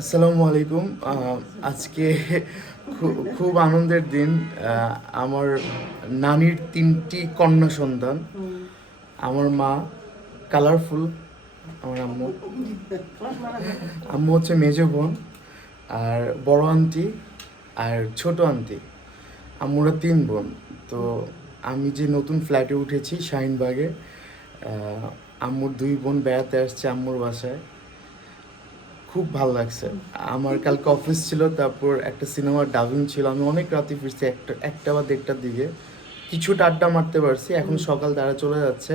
আসসালামু আলাইকুম। আজকে খুব আনন্দের দিন। আমার নানির তিনটি কন্যা সন্তান। আমার মা কালারফুল, আমার আম্মু। আম্মু হচ্ছে মেজো বোন, আর বড় আন্টি আর ছোট আন্টি। আম্মুরা তিন বোন। তো আমি যে নতুন ফ্ল্যাটে উঠেছি, শাহিনবাগে আম্মুর দুই বোন বেড়াতে আসছে আম্মুর বাসায়। খুব ভালো লাগছে। আমার কালকে অফিস ছিল তারপর একটা সিনেমার ডাবিং ছিল। আমি অনেক রাতে ফিরছি একটা একটা বা দেড়টার দিকে। কিছুটা আড্ডা মারতে পারছি এখন সকাল তারা চলে যাচ্ছে।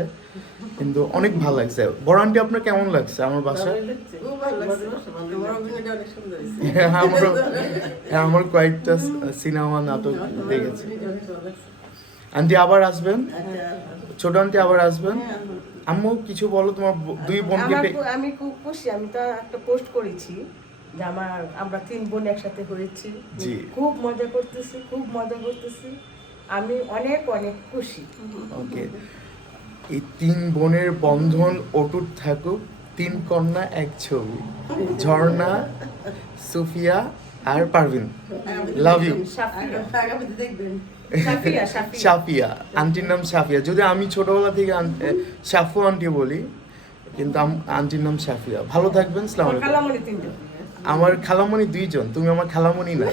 কিন্তু অনেক ভালো লাগছে। বড় আন্টি আপনার কেমন লাগছে আমার বাসায়? আমার হ্যাঁ, হ্যাঁ, আমার কয়েকটা সিনেমা নাটক দেখেছি। আন্টি আবার আসবেন? আচ্ছা, ছোট আন্টি আবার আসবেন? হ্যাঁ, আম্মু কিছু বলো তোমার দুই বোনকে আমি খুব খুশি আমি তো একটা পোস্ট করেছি যে আমার আমরা তিন বোন একসাথে হয়েছি। খুব মজা করতেছি খুব মজা করতেছি। আমি অনেক অনেক খুশি। ওকে এই তিন বোনের বন্ধন অটুট থাকুক তিন কন্যা এক ছবি। ঝর্ণা সুফিয়া আর পারভিন লাভ ইউ সাফিয়া আন্টির নাম সাফিয়া যদি আমি ছোটবেলা থেকে সাফু আন্টি বলি কিন্তু আম- আন্টির নাম সাফিয়া ভালো থাকবেন সালাম আমার খালামণি আমার খালামণি দুইজন তুমি আমার খালামণি না।